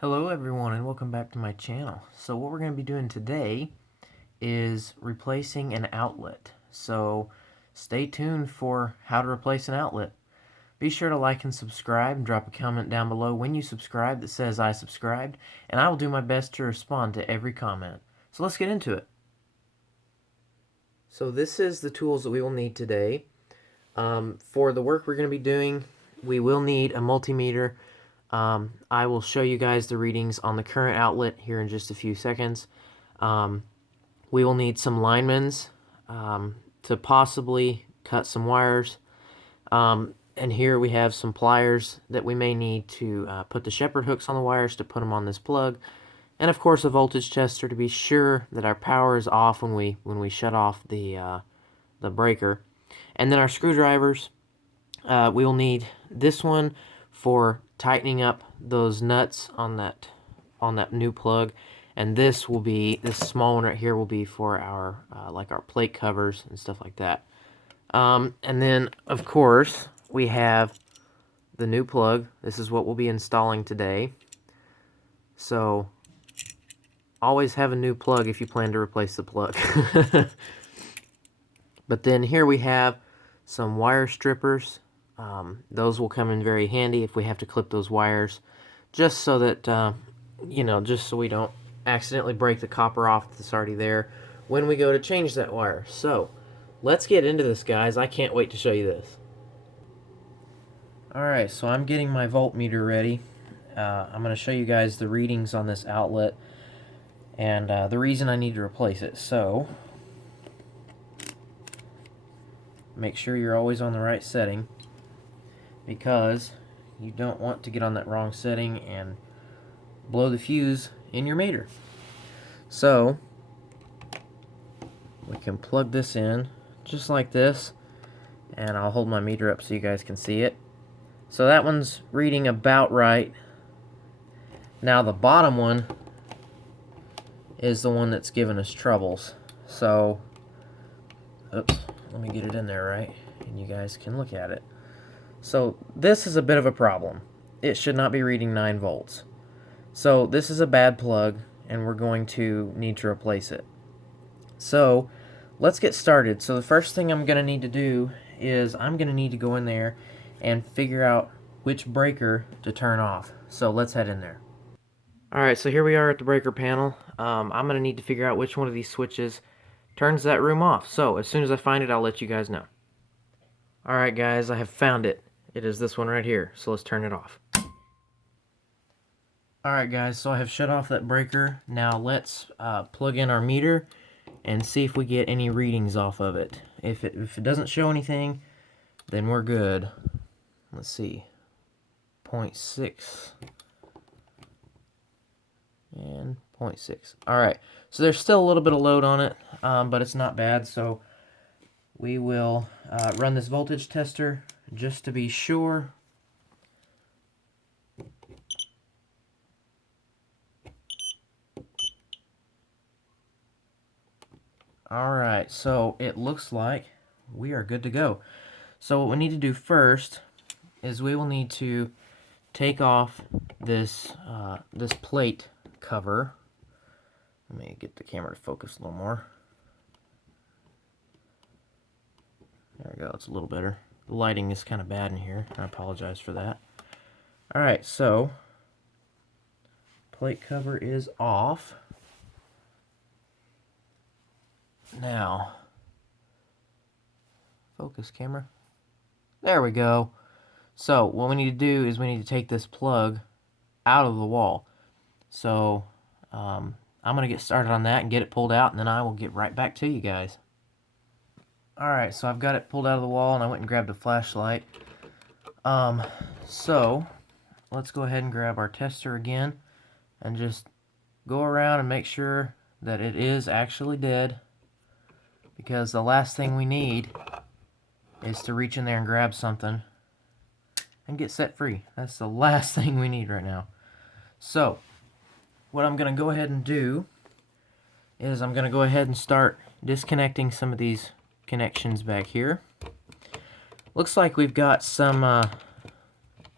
Hello everyone and welcome back to my channel. So what we're going to be doing today is replacing an outlet. So stay tuned for how to replace an outlet. Be sure to like and subscribe and drop a comment down below when you subscribe that says I subscribed, and I will do my best to respond to every comment. So let's get into it. So this is the tools that we will need today. For the work we're going to be doing, we will need a multimeter. I will show you guys the readings on the current outlet here in just a few seconds. We will need some linemans to possibly cut some wires. And here we have some pliers that we may need to put the shepherd hooks on the wires to put them on this plug. And of course a voltage tester to be sure that our power is off when we shut off the breaker. And then our screwdrivers. We will need this one for tightening up those nuts on that new plug, and this small one right here will be for our like our plate covers and stuff like that. And then of course we have the new plug. This is what we'll be installing today. So always have a new plug if you plan to replace the plug. But then here we have some wire strippers. Those will come in very handy if we have to clip those wires, just so that, just so we don't accidentally break the copper off that's already there when we go to change that wire. So let's get into this, guys. I can't wait to show you this. Alright, so I'm getting my voltmeter ready. I'm going to show you guys the readings on this outlet and the reason I need to replace it. So make sure you're always on the right setting, because you don't want to get on that wrong setting and blow the fuse in your meter. So we can plug this in just like this, and I'll hold my meter up so you guys can see it. So that one's reading about right. Now the bottom one is the one that's giving us troubles. So, oops, let me get it in there right, and you guys can look at it. So this is a bit of a problem. It should not be reading 9 volts. So this is a bad plug, and we're going to need to replace it. So let's get started. So the first thing I'm going to need to do is I'm going to need to go in there and figure out which breaker to turn off. So let's head in there. Alright, so here we are at the breaker panel. I'm going to need to figure out which one of these switches turns that room off. So as soon as I find it, I'll let you guys know. Alright guys, I have found it. It is this one right here, so let's turn it off. Alright guys, so I have shut off that breaker. Now let's plug in our meter and see if we get any readings off of it. If it doesn't show anything, then we're good. Let's see. 0.6 and 0.6. Alright, so there's still a little bit of load on it, but it's not bad, so we will run this voltage tester just to be sure. Alright, so it looks like we are good to go. So what we need to do first is we will need to take off this this plate cover. Let me get the camera to focus a little more. There we go, it's a little better. The lighting is kind of bad in here. I apologize for that. Alright, so plate cover is off. Now, focus camera. There we go. So what we need to do is we need to take this plug out of the wall. So I'm going to get started on that and get it pulled out, and then I will get right back to you guys. Alright, so I've got it pulled out of the wall, and I went and grabbed a flashlight. So let's go ahead and grab our tester again and just go around and make sure that it is actually dead, because the last thing we need is to reach in there and grab something and get set free. That's the last thing we need right now. So what I'm going to go ahead and do is I'm going to go ahead and start disconnecting some of these connections back here. Looks like we've got some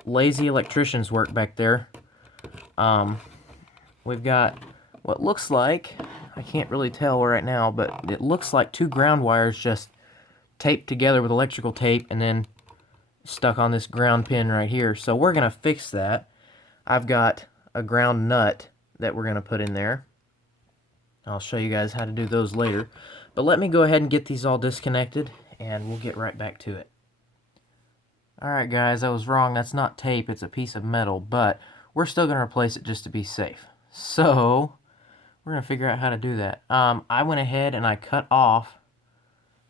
lazy electrician's work back there. we've got what looks like, I can't really tell right now, but it looks like 2 ground wires just taped together with electrical tape and then stuck on this ground pin right here. So we're going to fix that. I've got a ground nut that we're going to put in there. I'll show you guys how to do those later. But let me go ahead and get these all disconnected, and we'll get right back to it. Alright guys, I was wrong. That's not tape, it's a piece of metal, but we're still going to replace it just to be safe. So, we're going to figure out how to do that. I went ahead and I cut off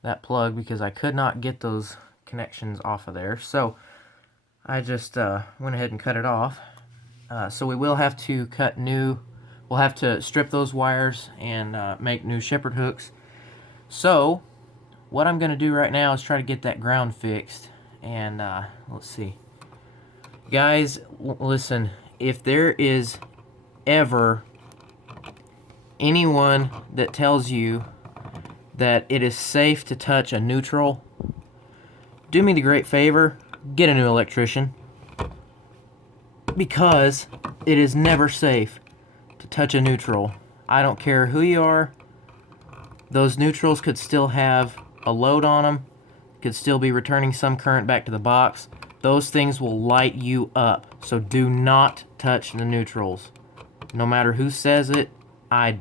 that plug because I could not get those connections off of there. So, I just went ahead and cut it off. So we will have to we'll have to strip those wires and make new shepherd hooks. So, what I'm going to do right now is try to get that ground fixed. And let's see. Guys, listen, if there is ever anyone that tells you that it is safe to touch a neutral, do me the great favor, get a new electrician. Because it is never safe to touch a neutral. I don't care who you are. Those neutrals could still have a load on them, could still be returning some current back to the box. Those things will light you up. So do not touch the neutrals. No matter who says it, I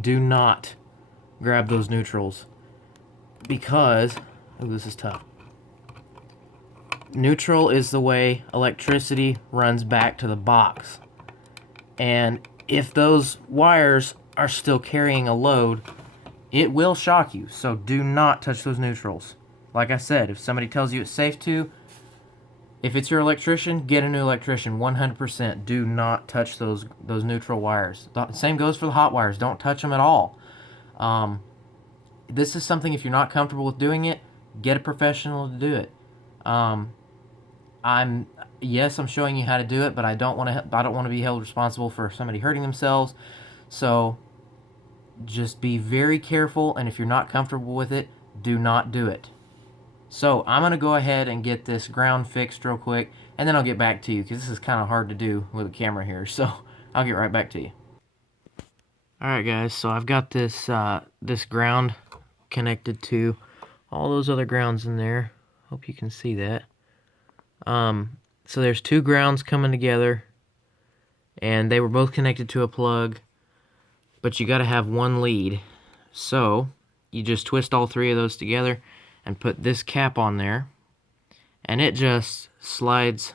do not grab those neutrals. Because, oh, this is tough. Neutral is the way electricity runs back to the box. And if those wires are still carrying a load, it will shock you. So do not touch those neutrals. Like I said, if somebody tells you it's safe to, if it's your electrician, get a new electrician, 100%. Do not touch those neutral wires. The same goes for the hot wires. Don't touch them at all. This is something, if you're not comfortable with doing it, get a professional to do it. I'm showing you how to do it, but I don't want to be held responsible for somebody hurting themselves. So just be very careful, and if you're not comfortable with it, do not do it. So I'm going to go ahead and get this ground fixed real quick, and then I'll get back to you, because this is kind of hard to do with a camera here. So I'll get right back to you. Alright guys, so I've got this this ground connected to all those other grounds in there. Hope you can see that. So there's 2 grounds coming together, and they were both connected to a plug, but you got to have one lead. So you just twist all 3 of those together and put this cap on there, and it just slides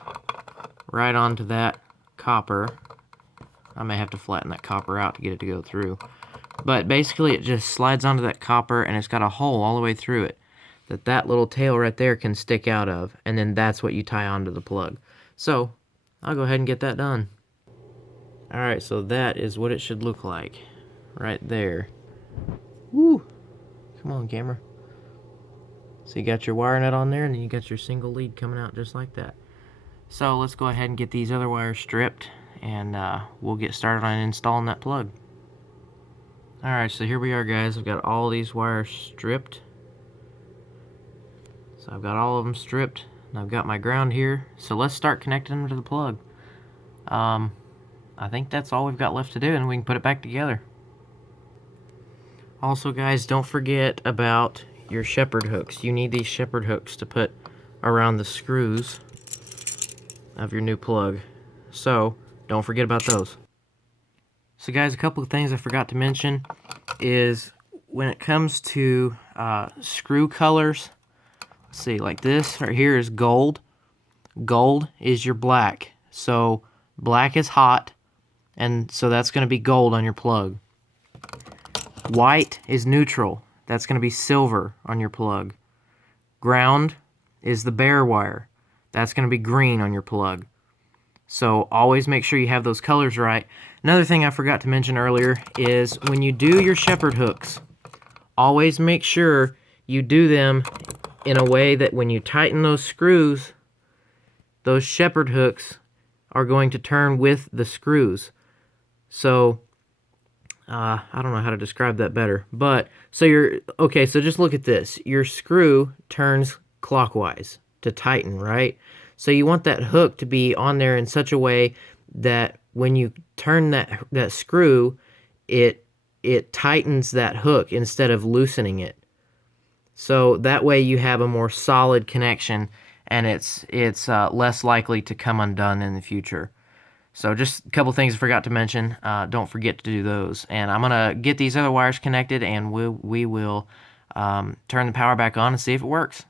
right onto that copper. I may have to flatten that copper out to get it to go through, but basically it just slides onto that copper, and it's got a hole all the way through it that little tail right there can stick out of, and then that's what you tie onto the plug. So I'll go ahead and get that done. Alright, so that is what it should look like right there. Woo! Come on, camera. So you got your wire nut on there, and then you got your single lead coming out just like that. So let's go ahead and get these other wires stripped, and we'll get started on installing that plug. Alright, so here we are guys. I've got all these wires stripped. So I've got all of them stripped, and I've got my ground here. So let's start connecting them to the plug. I think that's all we've got left to do, and we can put it back together. Also guys, don't forget about your shepherd hooks. You need these shepherd hooks to put around the screws of your new plug. So don't forget about those. So guys, a couple of things I forgot to mention is when it comes to screw colors, see, like this right here is gold. Gold is your black. So black is hot, and so that's going to be gold on your plug. White is neutral. That's going to be silver on your plug. Ground is the bare wire. That's going to be green on your plug. So always make sure you have those colors right. Another thing I forgot to mention earlier is when you do your shepherd hooks, always make sure you do them in a way that when you tighten those screws, those shepherd hooks are going to turn with the screws. So I don't know how to describe that better, but so so just look at this. Your screw turns clockwise to tighten, right? So you want that hook to be on there in such a way that when you turn that screw, it tightens that hook instead of loosening it. So that way you have a more solid connection, and it's less likely to come undone in the future. So just a couple things I forgot to mention. Don't forget to do those. And I'm gonna get these other wires connected, and we will turn the power back on and see if it works.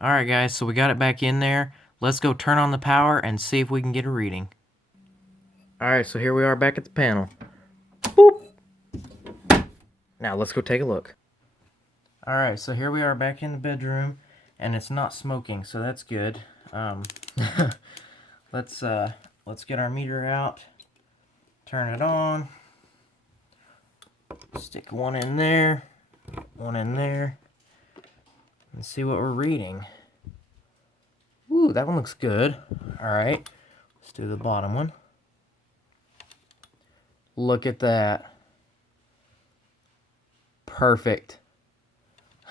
All right, guys. So we got it back in there. Let's go turn on the power and see if we can get a reading. All right. So here we are back at the panel. Boop. Now let's go take a look. All right. So here we are back in the bedroom, and it's not smoking, so that's good. Let's get our meter out, turn it on, stick one in there, and see what we're reading. Ooh, that one looks good. All right, let's do the bottom one. Look at that. Perfect.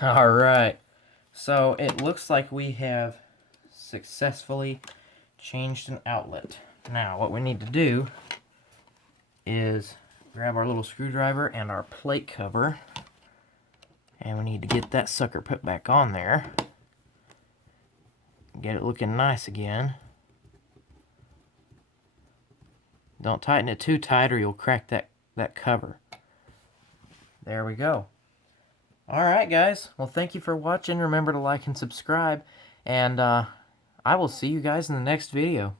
All right, so it looks like we have successfully changed an outlet. Now what we need to do is grab our little screwdriver and our plate cover, and we need to get that sucker put back on there, get it looking nice again. Don't tighten it too tight or you'll crack that cover. There we go. Alright guys, well thank you for watching. Remember to like and subscribe, and I will see you guys in the next video.